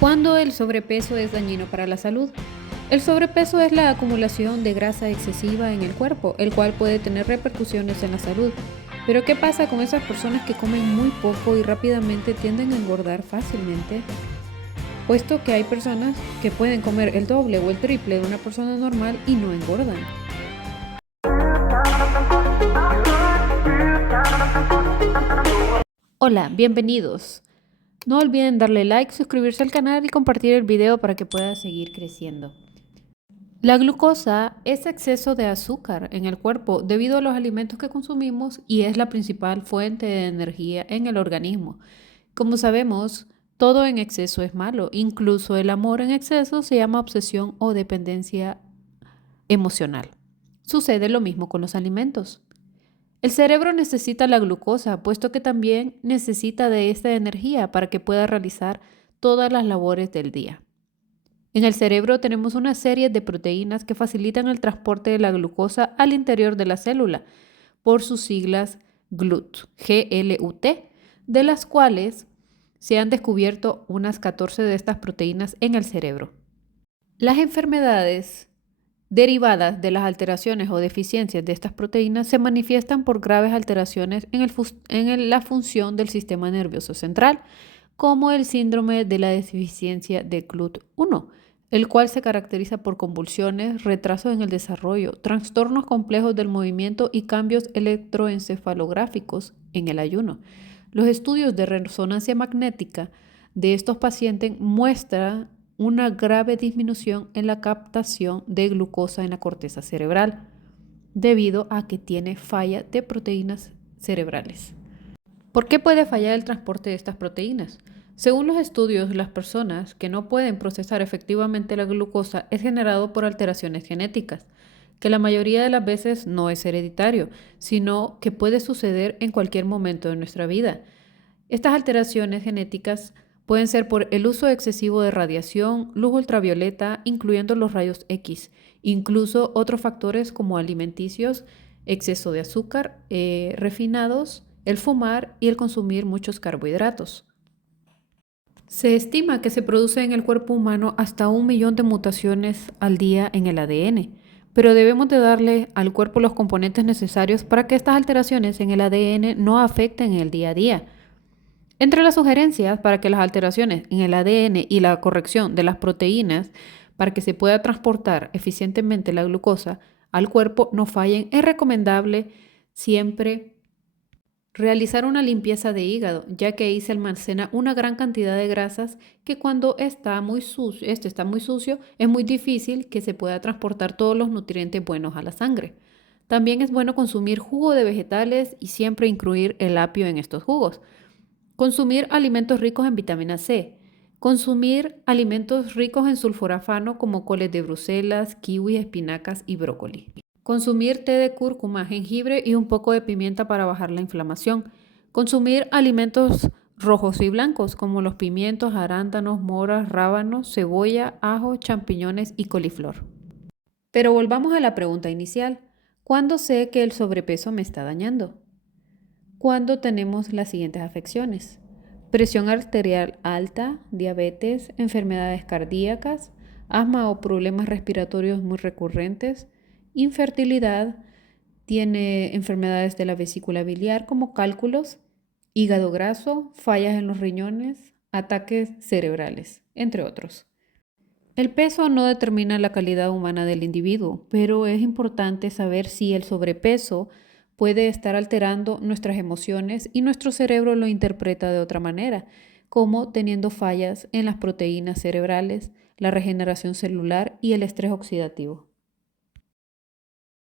¿Cuándo el sobrepeso es dañino para la salud? El sobrepeso es la acumulación de grasa excesiva en el cuerpo, el cual puede tener repercusiones en la salud. Pero ¿qué pasa con esas personas que comen muy poco y rápidamente tienden a engordar fácilmente? Puesto que hay personas que pueden comer el doble o el triple de una persona normal y no engordan. Hola, bienvenidos. No olviden darle like, suscribirse al canal y compartir el video para que pueda seguir creciendo. La glucosa es exceso de azúcar en el cuerpo debido a los alimentos que consumimos y es la principal fuente de energía en el organismo. Como sabemos, todo en exceso es malo, incluso el amor en exceso se llama obsesión o dependencia emocional. Sucede lo mismo con los alimentos. El cerebro necesita la glucosa, puesto que también necesita de esta energía para que pueda realizar todas las labores del día. En el cerebro tenemos una serie de proteínas que facilitan el transporte de la glucosa al interior de la célula, por sus siglas GLUT, G-L-U-T, de las cuales se han descubierto unas 14 de estas proteínas en el cerebro. Las enfermedades derivadas de las alteraciones o deficiencias de estas proteínas se manifiestan por graves alteraciones en la función del sistema nervioso central, como el síndrome de la deficiencia de GLUT1, el cual se caracteriza por convulsiones, retrasos en el desarrollo, trastornos complejos del movimiento y cambios electroencefalográficos en el ayuno. Los estudios de resonancia magnética de estos pacientes muestran una grave disminución en la captación de glucosa en la corteza cerebral, debido a que tiene falla de proteínas cerebrales. ¿Por qué puede fallar el transporte de estas proteínas? Según los estudios, las personas que no pueden procesar efectivamente la glucosa es generado por alteraciones genéticas, que la mayoría de las veces no es hereditario, sino que puede suceder en cualquier momento de nuestra vida. Estas alteraciones genéticas pueden ser por el uso excesivo de radiación, luz ultravioleta, incluyendo los rayos X, incluso otros factores como alimenticios, exceso de azúcar, refinados, el fumar y el consumir muchos carbohidratos. Se estima que se produce en el cuerpo humano hasta 1 millón de mutaciones al día en el ADN, pero debemos de darle al cuerpo los componentes necesarios para que estas alteraciones en el ADN no afecten el día a día. Entre las sugerencias para que las alteraciones en el ADN y la corrección de las proteínas para que se pueda transportar eficientemente la glucosa al cuerpo no fallen, es recomendable siempre realizar una limpieza de hígado, ya que ahí se almacena una gran cantidad de grasas que cuando está muy sucio, es muy difícil que se pueda transportar todos los nutrientes buenos a la sangre. También es bueno consumir jugo de vegetales y siempre incluir el apio en estos jugos. Consumir alimentos ricos en vitamina C. Consumir alimentos ricos en sulforafano como coles de Bruselas, kiwi, espinacas y brócoli. Consumir té de cúrcuma, jengibre y un poco de pimienta para bajar la inflamación. Consumir alimentos rojos y blancos como los pimientos, arándanos, moras, rábanos, cebolla, ajo, champiñones y coliflor. Pero volvamos a la pregunta inicial. ¿Cuándo sé que el sobrepeso me está dañando? Cuando tenemos las siguientes afecciones: presión arterial alta, diabetes, enfermedades cardíacas, asma o problemas respiratorios muy recurrentes, infertilidad, tiene enfermedades de la vesícula biliar como cálculos, hígado graso, fallas en los riñones, ataques cerebrales, entre otros. El peso no determina la calidad humana del individuo, pero es importante saber si el sobrepeso puede estar alterando nuestras emociones y nuestro cerebro lo interpreta de otra manera, como teniendo fallas en las proteínas cerebrales, la regeneración celular y el estrés oxidativo.